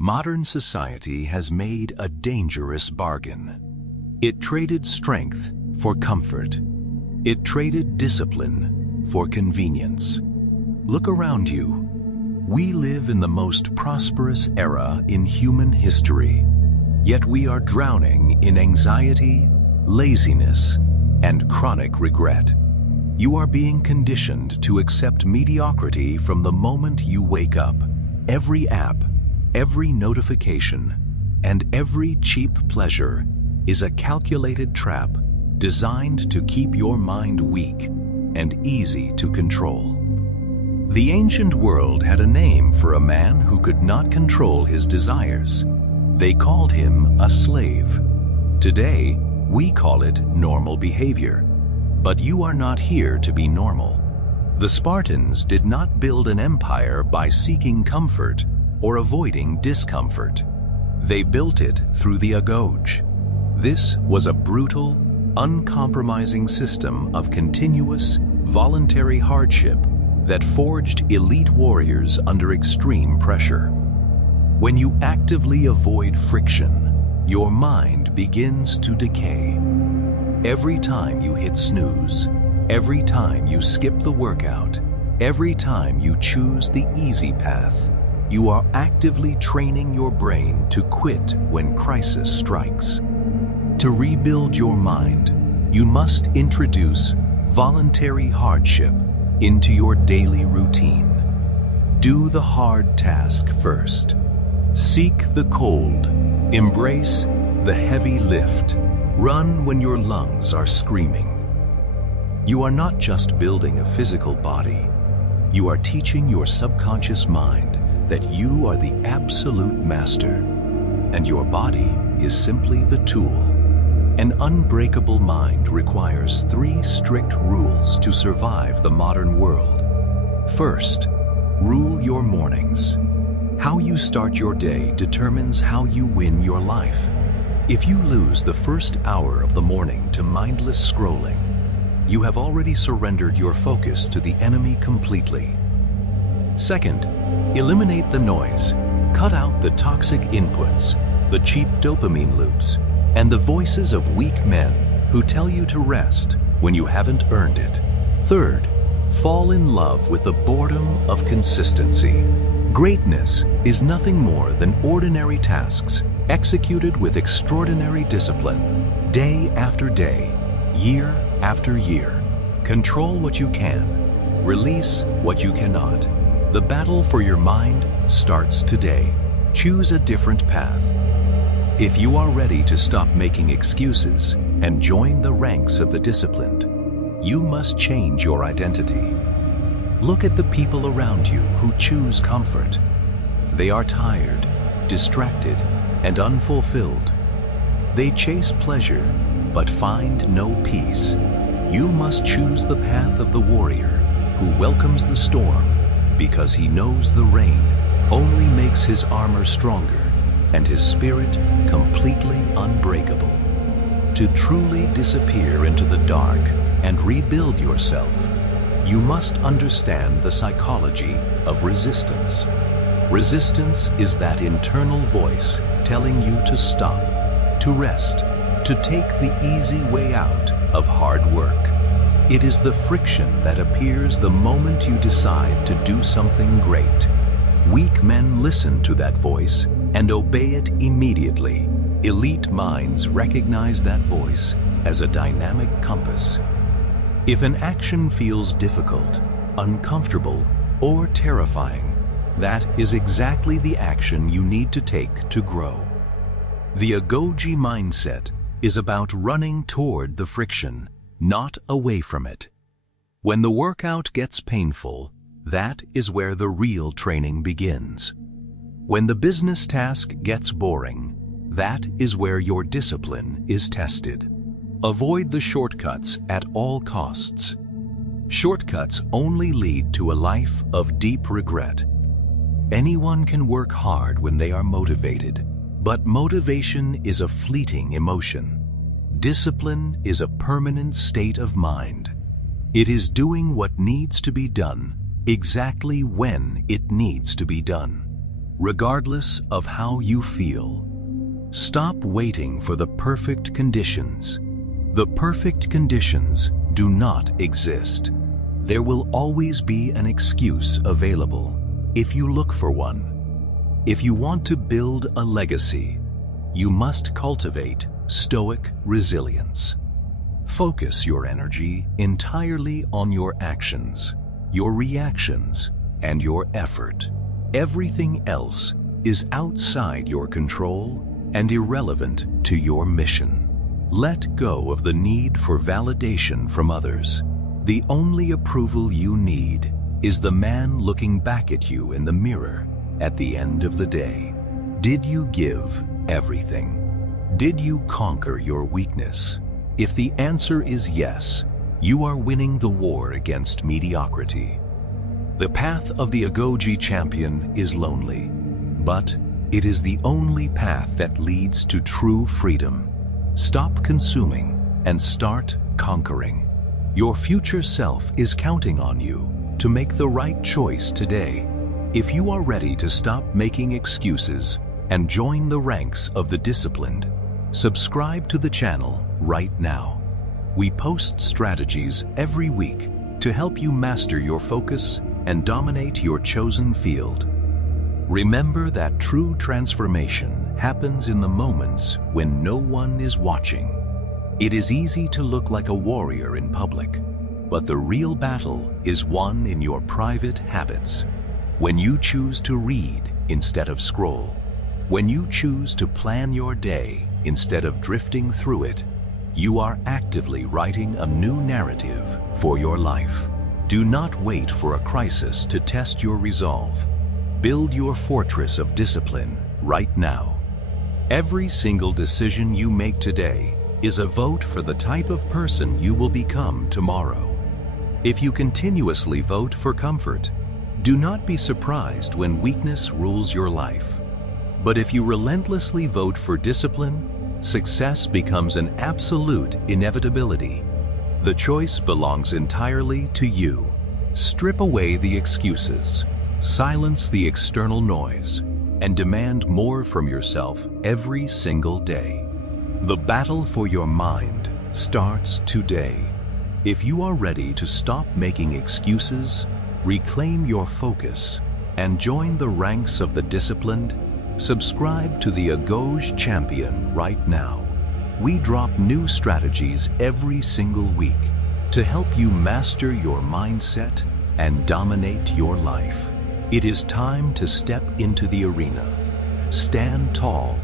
Modern society has made a dangerous bargain. It traded strength for comfort. It traded discipline for convenience. Look around you. We live in the most prosperous era in human history, yet we are drowning in anxiety, laziness, and chronic regret. You are being conditioned to accept mediocrity from the moment you wake up. Every app, every notification, and every cheap pleasure is a calculated trap designed to keep your mind weak and easy to control. The ancient world had a name for a man who could not control his desires. They called him a slave. Today, we call it normal behavior. But you are not here to be normal. The Spartans did not build an empire by seeking comfort or avoiding discomfort. They built it through the AGOGE. This was a brutal, uncompromising system of continuous, voluntary hardship that forged elite warriors under extreme pressure. When you actively avoid friction, your mind begins to decay. Every time you hit snooze, every time you skip the workout, every time you choose the easy path, you are actively training your brain to quit when crisis strikes. To rebuild your mind, you must introduce voluntary hardship into your daily routine. Do the hard task first. Seek the cold. Embrace the heavy lift. Run when your lungs are screaming. You are not just building a physical body. You are teaching your subconscious mind that you are the absolute master, and your body is simply the tool. An unbreakable mind requires 3 strict rules to survive the modern world. First, rule your mornings. How you start your day determines how you win your life. If you lose the first hour of the morning to mindless scrolling, you have already surrendered your focus to the enemy completely. Second, eliminate the noise. Cut out the toxic inputs, the cheap dopamine loops, and the voices of weak men who tell you to rest when you haven't earned it. Third, fall in love with the boredom of consistency. Greatness is nothing more than ordinary tasks executed with extraordinary discipline, day after day, year after year. Control what you can, release what you cannot. The battle for your mind starts today. Choose a different path. If you are ready to stop making excuses and join the ranks of the disciplined, you must change your identity. Look at the people around you who choose comfort. They are tired, distracted, and unfulfilled. They chase pleasure, but find no peace. You must choose the path of the warrior who welcomes the storm because he knows the rain only makes his armor stronger and his spirit completely unbreakable. To truly disappear into the dark and rebuild yourself, you must understand the psychology of resistance. Resistance is that internal voice telling you to stop, to rest, to take the easy way out of hard work. It is the friction that appears the moment you decide to do something great. Weak men listen to that voice and obey it immediately. Elite minds recognize that voice as a dynamic compass. If an action feels difficult, uncomfortable, or terrifying, that is exactly the action you need to take to grow. The AGOGE mindset is about running toward the friction, not away from it. When the workout gets painful, that is where the real training begins. When the business task gets boring, that is where your discipline is tested. Avoid the shortcuts at all costs. Shortcuts only lead to a life of deep regret. Anyone can work hard when they are motivated, but motivation is a fleeting emotion. Discipline is a permanent state of mind. It is doing what needs to be done exactly when it needs to be done. regardless of how you feel. Stop waiting for the perfect conditions. The perfect conditions do not exist. There will always be an excuse available if you look for one. If you want to build a legacy, you must cultivate Stoic resilience. Focus your energy entirely on your actions, your reactions, and your effort. Everything else is outside your control and irrelevant to your mission. Let go of the need for validation from others. The only approval you need is the man looking back at you in the mirror at the end of the day. Did you give everything? Did you conquer your weakness? If the answer is yes, you are winning the war against mediocrity. The path of the AGOGE champion is lonely, but it is the only path that leads to true freedom. Stop consuming and start conquering. Your future self is counting on you to make the right choice today. If you are ready to stop making excuses and join the ranks of the disciplined, subscribe to the channel right now. We post strategies every week to help you master your focus and dominate your chosen field. Remember that true transformation happens in the moments when no one is watching. It is easy to look like a warrior in public, but the real battle is won in your private habits. When you choose to read instead of scroll, when you choose to plan your day instead of drifting through it, you are actively writing a new narrative for your life. Do not wait for a crisis to test your resolve. Build your fortress of discipline right now. Every single decision you make today is a vote for the type of person you will become tomorrow. If you continuously vote for comfort, do not be surprised when weakness rules your life. But if you relentlessly vote for discipline, success becomes an absolute inevitability. The choice belongs entirely to you. Strip away the excuses, silence the external noise, and demand more from yourself every single day. The battle for your mind starts today. If you are ready to stop making excuses, reclaim your focus, and join the ranks of the disciplined, subscribe to the AGOGE champion right now. We drop new strategies every single week to help you master your mindset and dominate your life. It is time to step into the arena. Stand tall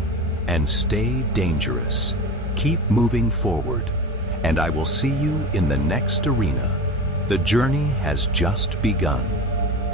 and stay dangerous. Keep moving forward, and I will see you in the next arena. The journey has just begun.